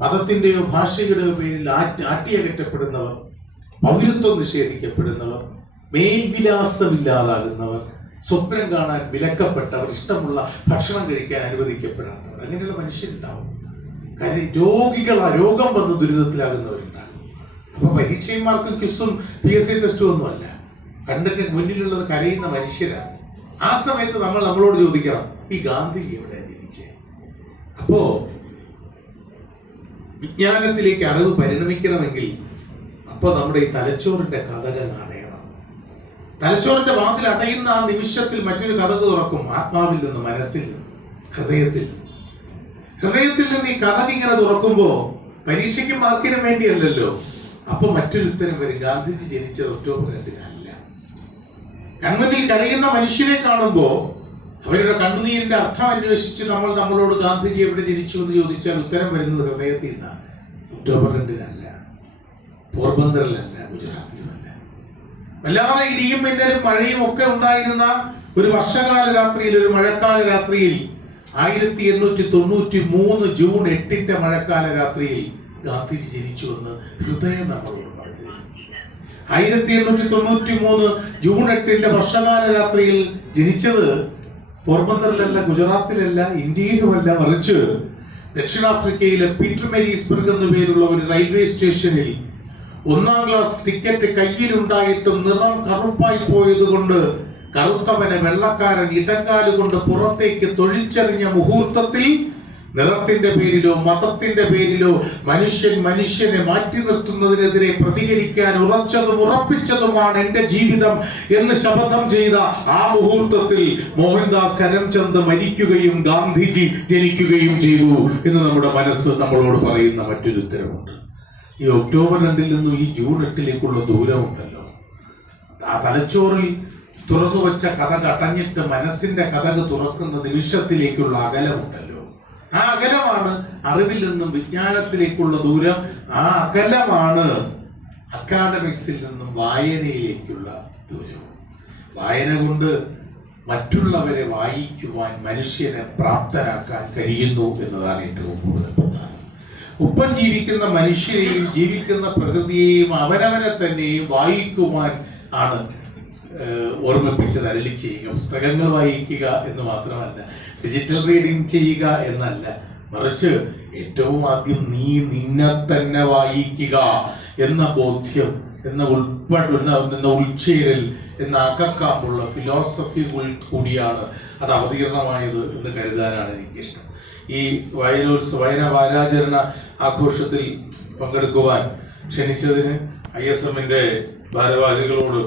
മതത്തിന്റെയോ ഭാഷയുടെയോ പേരിൽ ആട്ടിയകറ്റപ്പെടുന്നവർ, പൗരത്വം നിഷേധിക്കപ്പെടുന്നവർ, മേൽവിലാസമില്ലാതാകുന്നവർ, സ്വപ്നം കാണാൻ വിലക്കപ്പെട്ടവർ, ഇഷ്ടമുള്ള ഭക്ഷണം കഴിക്കാൻ അനുവദിക്കപ്പെടാത്തവർ, അങ്ങനെയുള്ള മനുഷ്യരുണ്ടാവും. കാര്യം രോഗം വന്ന് ദുരിതത്തിലാകുന്നവരുണ്ടാകും. അപ്പൊ പരീക്ഷയും മാർക്കും ക്വിസും PSC ടെസ്റ്റും ഒന്നുമല്ല, കണ്ടിട്ട് മുന്നിലുള്ളത് കരയുന്ന മനുഷ്യരാണ്. ആ സമയത്ത് നമ്മളോട് ചോദിക്കണം, ഈ ഗാന്ധിജി എവിടെ ജനിച്ചേ? അപ്പോ വിജ്ഞാനത്തിലേക്ക് അറിവ് പരിണമിക്കണമെങ്കിൽ അപ്പൊ നമ്മുടെ ഈ തലച്ചോറിന്റെ കഥകൾ അടയണം. തലച്ചോറിന്റെ വാതിൽ അടയുന്ന ആ നിമിഷത്തിൽ മറ്റൊരു കഥക് തുറക്കും. ആത്മാവിൽ നിന്ന്, മനസ്സിൽ നിന്ന്, ഹൃദയത്തിൽ നിന്ന് ഈ കഥക് ഇങ്ങനെ തുറക്കുമ്പോ പരീക്ഷയ്ക്കും മാർക്കിനും വേണ്ടിയല്ലല്ലോ. അപ്പൊ മറ്റൊരു ഉത്തരം വരും, ഗാന്ധിജി ജനിച്ച ഒക്ടോബർ 2-നല്ല. കൺമുന്നിൽ കരയുന്ന മനുഷ്യരെ കാണുമ്പോ അവരുടെ കണ്ണുനീരിന്റെ അർത്ഥം അന്വേഷിച്ച് നമ്മളോട് ഗാന്ധിജി എവിടെ ജനിച്ചു എന്ന് ചോദിച്ചാൽ ഉത്തരം വരുന്നത് ഹൃദയത്തിൽ നിന്നാണ്. ഒക്ടോബർ 2-നല്ല, പോർബന്തറിലല്ല, ഗുജറാത്തിലുമല്ല. വല്ലാതെ ഇടിയും മിന്നലും മഴയും ഒക്കെ ഉണ്ടായിരുന്ന ഒരു വർഷകാല രാത്രിയിൽ, ഒരു മഴക്കാല രാത്രിയിൽ 1893 ജൂൺ 8 മഴക്കാല രാത്രിയിൽ ഗാന്ധിജി ജനിച്ചുവെന്ന് ഹൃദയം നമ്മളോട് പറഞ്ഞു. 1893 ജൂൺ 8 വർഷകാല രാത്രിയിൽ ജനിച്ചത് പോർബന്തറിലല്ല, ഗുജറാത്തിലല്ല, ഇന്ത്യയിലുമല്ല, മറിച്ച് ദക്ഷിണാഫ്രിക്കയിലെ പീറ്റർമരീസ്ബർഗ് എന്നു പേരുള്ള ഒരു റെയിൽവേ സ്റ്റേഷനിൽ 1ാം ക്ലാസ് ടിക്കറ്റ് കയ്യിലുണ്ടായിട്ടും നിറം കറുപ്പായി പോയതുകൊണ്ട് കറുത്തവനെ വെള്ളക്കാരൻ ഇടക്കാലുകൊണ്ട് പുറത്തേക്ക് തൊഴിച്ചെറിഞ്ഞ മുഹൂർത്തത്തിൽ നിറത്തിന്റെ പേരിലോ മതത്തിന്റെ പേരിലോ മനുഷ്യനെ മാറ്റി നിർത്തുന്നതിനെതിരെ പ്രതികരിക്കാൻ ഉറപ്പിച്ചതുമാണ് എന്റെ ജീവിതം എന്ന് ശപഥം ചെയ്ത ആ മുഹൂർത്തത്തിൽ മോഹൻദാസ് കരംചന്ദ് മരിക്കുകയും ഗാന്ധിജി ജനിക്കുകയും ചെയ്തു എന്ന് നമ്മുടെ മനസ്സ് നമ്മളോട് പറയുന്ന മറ്റൊരു ഉത്തരവുണ്ട്. ഈ ഒക്ടോബർ 2 നിന്നും ഈ ജൂൺ 8 ദൂരമുണ്ടല്ലോ. ആ തലച്ചോറിൽ തുറന്നു വെച്ച കഥക് അടഞ്ഞിട്ട് മനസ്സിന്റെ കഥക് തുറക്കുന്ന നിമിഷത്തിലേക്കുള്ള അകലമുണ്ടല്ലോ. ആ അകലമാണ് അറിവിൽ നിന്നും വിജ്ഞാനത്തിലേക്കുള്ള ദൂരം. ആ അകലമാണ് അക്കാഡമിക്സിൽ നിന്നും വായനയിലേക്കുള്ള ദൂരം. വായന കൊണ്ട് മറ്റുള്ളവരെ വായിക്കുവാൻ മനുഷ്യനെ പ്രാപ്തരാക്കാൻ കഴിയുന്നു എന്നതാണ് ഏറ്റവും കൂടുതൽ പ്രധാനം. ഒപ്പം ജീവിക്കുന്ന മനുഷ്യരെയും ജീവിക്കുന്ന പ്രകൃതിയെയും അവനവനെ തന്നെയും വായിക്കുവാൻ ആണ് ഓർമ്മിപ്പിച്ചത്, അരളി ചെയ്യുക. പുസ്തകങ്ങൾ വായിക്കുക എന്ന് മാത്രമല്ല, ഡിജിറ്റൽ റീഡിങ് ചെയ്യുക എന്നല്ല, മറിച്ച് ഏറ്റവും ആദ്യം നീ നിന്നെ തന്നെ വായിക്കുക എന്ന ബോധ്യം, എന്ന ഉൾച്ചേരൽ, എന്ന അകക്കാമ്പുള്ള ഫിലോസഫി കൂടിയാണ് അത് അവതീർണമായത് എന്ന് കരുതാനാണ് എനിക്കിഷ്ടം. ഈ വായന വാരാചരണ ആഘോഷത്തിൽ പങ്കെടുക്കുവാൻ ക്ഷണിച്ചതിന് ISMന്റെ ഭാരവാഹികളോട്